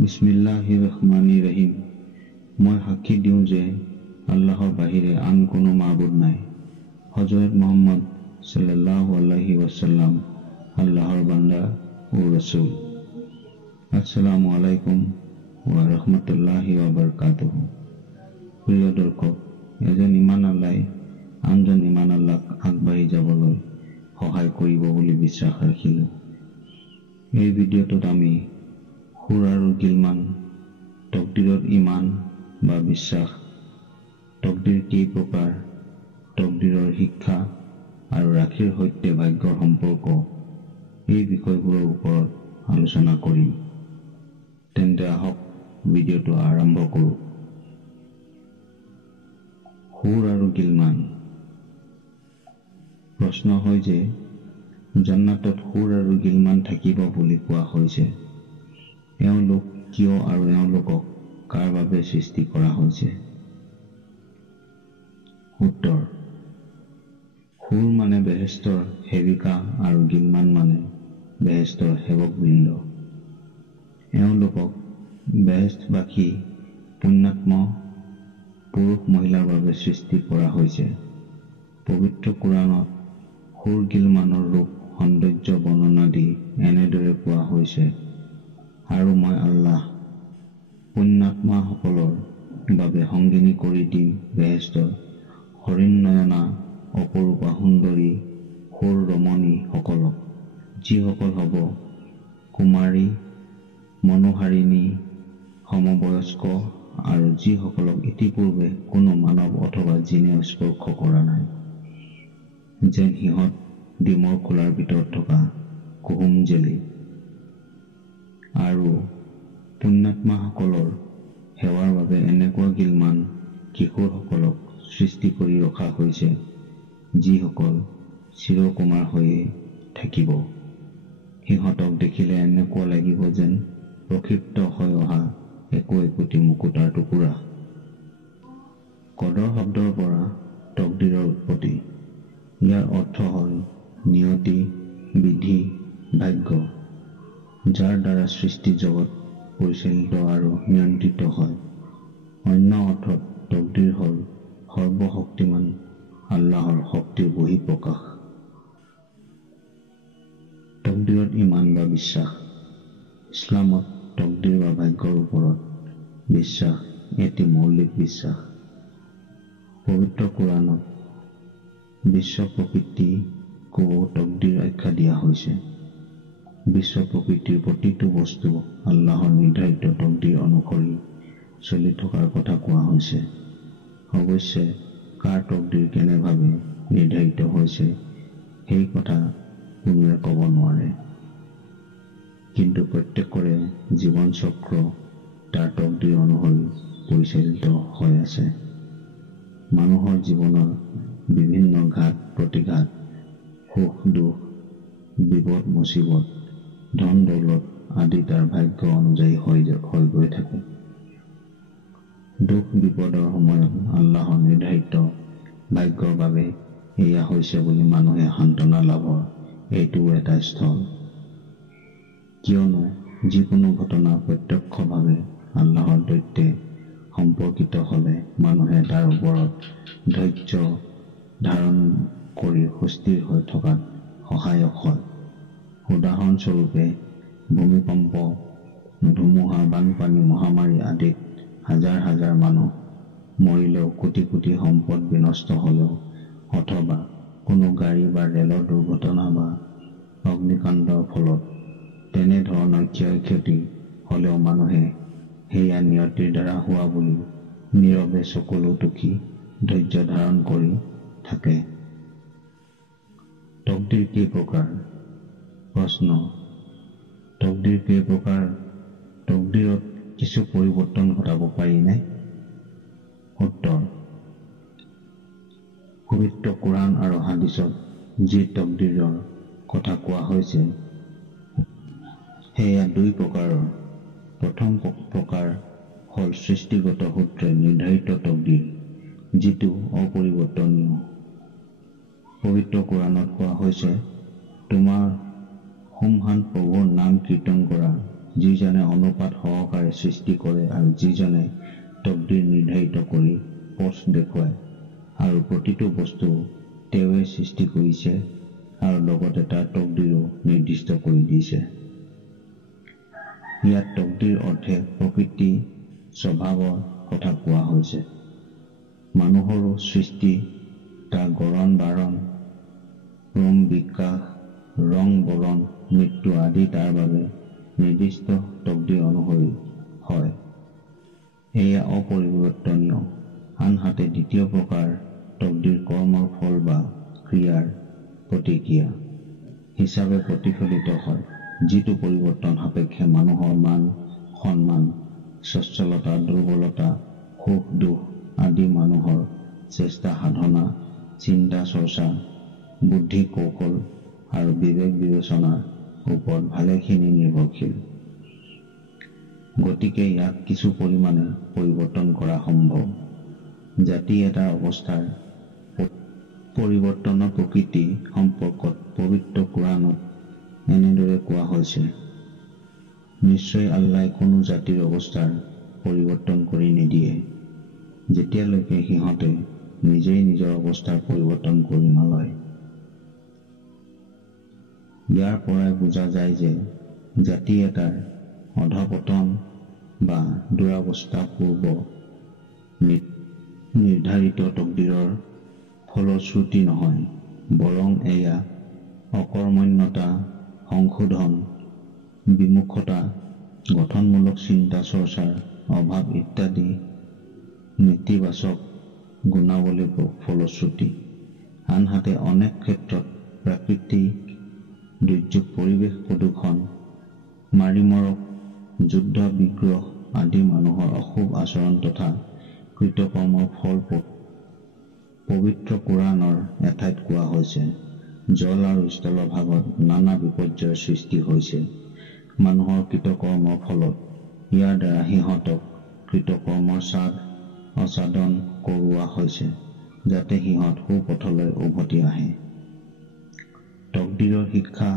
বিসমিল্লাহিৰৰহমানিৰৰহিম। মই সাক্ষী দিওঁ যে আল্লাহৰ বাহিৰে আন কোনো মাবুদ নাই। হযৰত মুহাম্মদ সাল্লাল্লাহু আলাইহি ওয়াসাল্লাম আল্লাহৰ বান্দা ও ৰাসূল। আসসালামু আলাইকুম ওয়া ৰাহমাতুল্লাহি ওয়া বাৰাকাতুহু। প্ৰিয় দৰ্শক, এজন ইমান আল্লাই আনজন ইমান আল্লাহক আগবাঢ়ি যাবলৈ সহায় কৰিব বুলি বিশ্বাস ৰাখিলোঁ। এই ভিডিঅ'টোত আমি সুৰ আৰু গিলমান, তকদিৰত ইমান বা বিশ্বাস, তকদিৰ কেই প্ৰকাৰ, তকদিৰৰ শিক্ষা আৰু ৰাশিৰ সৈতে ভাগ্যৰ সম্পৰ্ক, এই বিষয়বোৰৰ ওপৰত আলোচনা কৰিম। তেন্তে আহক ভিডিঅ'টো আৰম্ভ কৰোঁ। সুৰ আৰু গিলমান। প্ৰশ্ন হয় যে জান্নাতত সুৰ আৰু গিলমান থাকিব বুলি কোৱা হৈছে। এওঁলোক কিয় আৰু এওঁলোকক কাৰ বাবে সৃষ্টি কৰা হৈছে? উত্তৰ: সুৰ মানে বেহেস্তৰ সেবিকা আৰু গিলমান মানে বেহেস্তৰ সেৱকবৃন্দ। এওঁলোকক বেহেস্তবাসী পুণ্যাত্ম পুৰুষ মহিলাৰ বাবে সৃষ্টি কৰা হৈছে। পবিত্ৰ কোৰাণত সুৰ গিলমানৰ ৰূপ সৌন্দৰ্য বৰ্ণনা দি এনেদৰে কোৱা হৈছে: আৰু মই আল্লাহ পুণ্যাত্মাসকলৰ বাবে সংগিনী কৰি দিম বেহেস্তৰ হৰিণনয়না অপৰূপা সুন্দৰী সুৰ ৰমণী সকলক, যিসকল হ'ব কুমাৰী, মনোহাৰিণী, সমবয়স্ক আৰু যিসকলক ইতিপূৰ্বে কোনো মানৱ অথবা জিনে স্পৰ্শ কৰা নাই, যেন সিহঁত ডিমৰ খোলাৰ ভিতৰত থকা কুহুম জেলি। আৰু পুণ্যাত্মাসকলৰ সেৱাৰ বাবে এনেকুৱা গিলমান কিশোৰসকলক সৃষ্টি কৰি ৰখা হৈছে, যিসকল চিৰকুমাৰ হৈয়ে থাকিব। সিহঁতক দেখিলে এনেকুৱা লাগিব যেন প্ৰক্ষিপ্ত হৈ অহা একোটি মুকুতাৰ টুকুৰা। কদৰ শব্দৰ পৰা তকদিৰৰ উৎপত্তি। ইয়াৰ অৰ্থ হ'ল নিয়তি, বিধি, ভাগ্য, যাৰ দ্বাৰা সৃষ্টি জগত পৰিচালিত আৰু নিয়ন্ত্ৰিত হয়। অন্য অৰ্থত তকদিৰ হ'ল সৰ্বশক্তিমান আল্লাহৰ শক্তিৰ বহিঃপ্ৰকাশ। তকদিৰত ইমান বা বিশ্বাস। ইছলামত তকদিৰ বা ভাগ্যৰ ওপৰত বিশ্বাস এটি মৌলিক বিশ্বাস। পবিত্ৰ কোৰাণত বিশ্ব প্ৰকৃতিকো তকদিৰ আখ্যা দিয়া হৈছে। বিশ্ব প্ৰকৃতিৰ প্ৰতিটো বস্তু আল্লাহৰ নিৰ্ধাৰিত তকদিৰ অনুসৰি চলি থকাৰ কথা কোৱা হৈছে। অৱশ্যে কাৰ তকদিৰ কেনেভাৱে নিৰ্ধাৰিত হৈছে সেই কথা কোনোৱে ক'ব নোৱাৰে। কিন্তু প্ৰত্যেকৰে জীৱন চক্ৰ তাৰ তকদিৰ অনুসৰি পৰিচালিত হৈ আছে। মানুহৰ জীৱনৰ বিভিন্ন ঘাত প্ৰতিঘাত, সুখ দুখ, বিপদ মুচিবত, ধন দৌলত আদি তাৰ ভাগ্য অনুযায়ী হৈ গৈ থাকে। দুখ বিপদৰ সময়ত আল্লাহৰ নিৰ্ধাৰিত ভাগ্যৰ বাবে এয়া হৈছে বুলি মানুহে সান্তনা লাভৰ এইটোও এটা স্থল। কিয়নো যিকোনো ঘটনা প্ৰত্যক্ষভাৱে আল্লাহৰ সৈতে সম্পৰ্কিত হ'লে মানুহে তাৰ ওপৰত ধৈৰ্য ধাৰণ কৰি সুস্থিৰ হৈ থকাত সহায়ক হয়। উদাহৰণস্বৰূপে ভূমিকম্প, ধুমুহা, বানপানী, মহামাৰী আদিত হাজাৰ হাজাৰ মানুহ মৰিলেও, কোটি কোটি সম্পদ বিনষ্ট হ'লেও, অথবা কোনো গাড়ী বা ৰেলৰ দুৰ্ঘটনা বা অগ্নিকাণ্ডৰ ফলত তেনেধৰণৰ ক্ষয়-ক্ষতি হ'লেও মানুহে সেয়া নিয়তিৰ দ্বাৰা হোৱা বুলি নীৰৱে চকুলো টুকি ধৈৰ্য ধাৰণ কৰি থাকে। তকদিৰ কেই প্ৰকাৰ? প্ৰশ্ন: তকদিৰ কেই প্ৰকাৰ? তকদিৰত কিছু পৰিৱৰ্তন ঘটাব পাৰিনে? উত্তৰ: পবিত্ৰ কোৰাণ আৰু হাদিছত যি তকদিৰৰ কথা কোৱা হৈছে সেয়া দুই প্ৰকাৰৰ। প্ৰথম প্ৰকাৰ হ'ল সৃষ্টিগত সূত্ৰে নিৰ্ধাৰিত তকদিৰ, যিটো অপৰিৱৰ্তনীয়। পবিত্ৰ কোৰাণত কোৱা হৈছে, তোমাৰ সোমহান প্ৰভুৰ নাম কীৰ্তন কৰা যিজনে অনুপাত সহকাৰে সৃষ্টি কৰে আৰু যিজনে তকদিৰ নিৰ্ধাৰিত কৰি পথ দেখুৱায়, আৰু প্ৰতিটো বস্তু তেওঁৱে সৃষ্টি কৰিছে আৰু লগতে তাৰ তকদিৰো নিৰ্দিষ্ট কৰি দিছে। ইয়াত তকদিৰ অৰ্থে প্ৰকৃতি স্বভাৱৰ কথা কোৱা হৈছে। মানুহৰো সৃষ্টি, তাৰ গৰণ বাৰণ, ক্ৰম বিকাশ, ৰং বৰণ, মৃত্যু আদি তাৰ বাবে নিৰ্দিষ্ট তকদিৰ অনুসৰি হয়। এয়া অপৰিৱৰ্তনীয়। আনহাতে দ্বিতীয় প্ৰকাৰ তকদিৰ কৰ্মৰ ফল বা ক্ৰিয়াৰ প্ৰতিক্ৰিয়া হিচাপে প্ৰতিফলিত হয়, যিটো পৰিৱৰ্তন সাপেক্ষে মানুহৰ মান সন্মান, সচ্ছলতা দুৰ্বলতা, সুখ দুখ আদি মানুহৰ চেষ্টা সাধনা, চিন্তা চৰ্চা, বুদ্ধি কৌশল আৰু বিবেক বিবেচনাৰ ওপৰত ভালেখিনি নিৰ্ভৰশীল। গতিকে ইয়াক কিছু পৰিমাণে পৰিৱৰ্তন কৰা সম্ভৱ। জাতি এটাৰ অৱস্থাৰ পৰিৱৰ্তনৰ প্ৰকৃতি সম্পৰ্কত পবিত্ৰ কোৰাণত এনেদৰে কোৱা হৈছে, নিশ্চয় আল্লাই কোনো জাতিৰ অৱস্থাৰ পৰিৱৰ্তন কৰি নিদিয়ে, যেতিয়ালৈকে সিহঁতে নিজেই নিজৰ অৱস্থাৰ পৰিৱৰ্তন কৰি নলয়। ইয়াৰ পৰাই বুজা যায় যে জাতি এটাৰ অধঃপতন বা দুৰৱস্থা পূৰ্ব নিৰ্ধাৰিত তকদিৰৰ ফলশ্ৰুতি নহয়, বৰং এয়া অকৰ্মণ্যতা, সংশোধন, বিমুখতা, গঠনমূলক চিন্তা চৰ্চাৰ অভাৱ ইত্যাদি নেতিবাচক গুণাৱলীৰ ফলশ্ৰুতি। আনহাতে অনেক ক্ষেত্ৰত প্ৰাকৃতিক দুৰ্যোগ, পৰিৱেশ প্ৰদূষণ, মাৰিমৰক, যুদ্ধ বিগ্ৰহ আদি মানুহৰ অশুভ আচৰণ তথা কৃতকৰ্মৰ ফল পবিত্ৰ কোৰাণৰ এঠাইত কোৱা হৈছে, জল আৰু স্থলৰ ভাগত নানা বিপৰ্যয়ৰ সৃষ্টি হৈছে মানুহৰ কৃতকৰ্মৰ ফলত। ইয়াৰ দ্বাৰা সিহঁতক কৃতকৰ্মৰ আস্বাদন কৰোৱা হৈছে, যাতে সিহঁত সুপথলৈ উভতি আহে। তকদিৰৰ শিক্ষা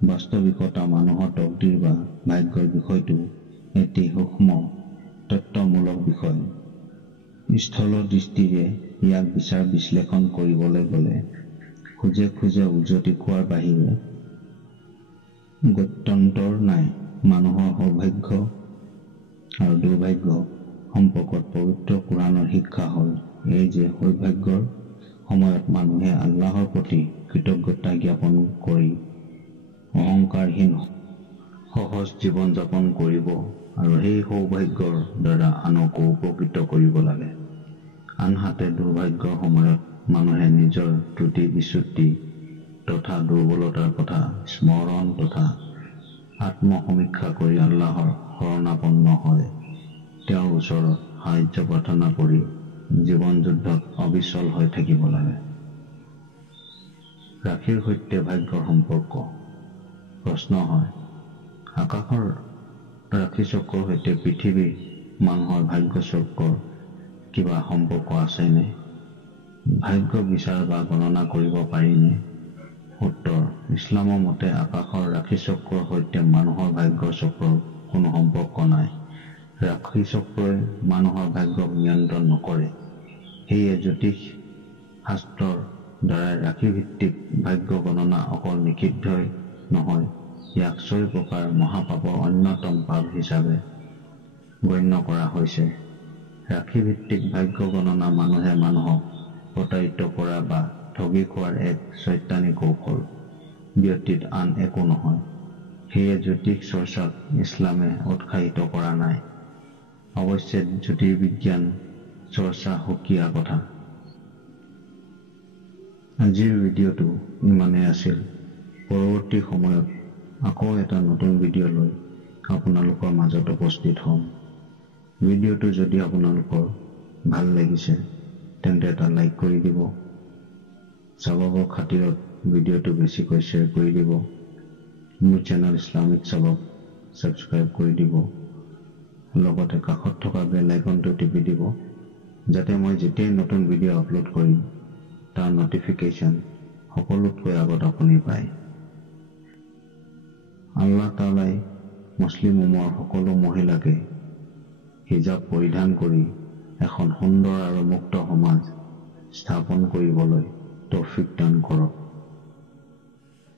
বাস্তৱিকতা মানুহৰ তকদিৰ বা ভাগ্যৰ বিষয়টো এটি সূক্ষ্ম তত্ত্বমূলক বিষয়। স্থূল দৃষ্টিৰে ইয়াক বিচাৰ বিশ্লেষণ কৰিবলৈ গ'লে খোজে খোজে উজটি খোৱাৰ বাহিৰে গত্যন্তৰ নাই। মানুহৰ সৌভাগ্য আৰু দুৰ্ভাগ্য সম্পৰ্কত পবিত্ৰ কোৰাণৰ শিক্ষা হ'ল এই যে সৌভাগ্যৰ সময়ত মানুহে আল্লাহৰ প্ৰতি কৃতজ্ঞতা জ্ঞাপন কৰি অহংকাৰহীন সহজ জীৱন যাপন কৰিব আৰু সেই সৌভাগ্যৰ দ্বাৰা আনকো উপকৃত কৰিব লাগে। আনহাতে দুৰ্ভাগ্যৰ সময়ত মানুহে নিজৰ ত্ৰুটি বিচ্যুতি তথা দুৰ্বলতাৰ কথা স্মৰণ তথা আত্মসমীক্ষা কৰি আল্লাহৰ শৰণাপন্ন হয় তেওঁৰ ওচৰত সাহায্য প্ৰাৰ্থনা কৰি জীৱন যুদ্ধত অবিচল হৈ থাকিব লাগে। ৰাশিৰ সৈতে ভাগ্যৰ সম্পৰ্ক। প্ৰশ্ন হয়, আকাশৰ ৰাশিচক্ৰৰ সৈতে পৃথিৱীৰ মানুহৰ ভাগ্যচক্ৰৰ কিবা সম্পৰ্ক আছেনে? ভাগ্য বিচাৰ বা গণনা কৰিব পাৰিনে? উত্তৰ, ইছলামৰ মতে আকাশৰ ৰাশিচক্ৰৰ সৈতে মানুহৰ ভাগ্যৰ চক্ৰৰ কোনো সম্পৰ্ক নাই। ৰাশিচক্ৰই মানুহৰ ভাগ্যক নিয়ন্ত্ৰণ নকৰে। সেয়ে জ্যোতিষ শাস্ত্ৰৰ দ্বাৰাই ৰাশিভিত্তিক ভাগ্য গণনা অকল নিষিদ্ধই নহয়, ইয়াক 6 প্ৰকাৰ মহাপাপৰ অন্যতম পাপ হিচাপে গণ্য কৰা হৈছে। ৰাশিভিত্তিক ভাগ্য গণনা মানুহে মানুহক প্ৰতাৰিত কৰা বা ঠগি খোৱাৰ এক চৈতানী কৌশল ব্যতীত আন একো নহয়। সেয়ে জ্যোতিষ চৰ্চাক ইছলামে উৎসাহিত কৰা নাই। অৱশ্যে জ্যোতিৰ্বিজ্ঞান চৰ্চা সুকীয়া কথা। আজিৰ ভিডিঅ'টো ইমানেই আছিল। পৰৱৰ্তী সময়ত আকৌ এটা নতুন ভিডিঅ' লৈ আপোনালোকৰ মাজত উপস্থিত হ'ম। ভিডিঅ'টো যদি আপোনালোকৰ ভাল লাগিছে তেন্তে এটা লাইক কৰি দিব। সবকৰ খাতিৰত ভিডিঅ'টো বেছিকৈ শ্বেয়াৰ কৰি দিব। মোৰ চেনেল ইছলামিক সবক ছাবস্ক্ৰাইব কৰি দিব। লগতে কাষত থকা বেল আইকনটো টিপি দিব, যাতে মই যেতিয়াই নতুন ভিডিঅ' আপলোড কৰিম তাৰ নটিফিকেশ্যন সকলোতকৈ আগত আপুনি পায়। আল্লাহ তাআলাই মুছলিম উম্মাৰ সকলো মহিলাকে হিজাব পৰিধান কৰি এখন সুন্দৰ আৰু মুক্ত সমাজ স্থাপন কৰিবলৈ তৌফিক দান কৰক।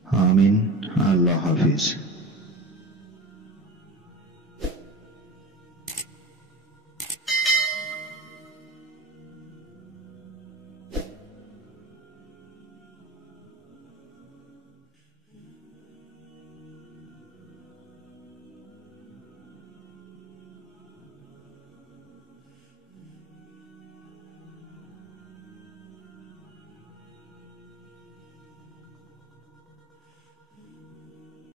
আমিন। আল্লাহ হাফিজ।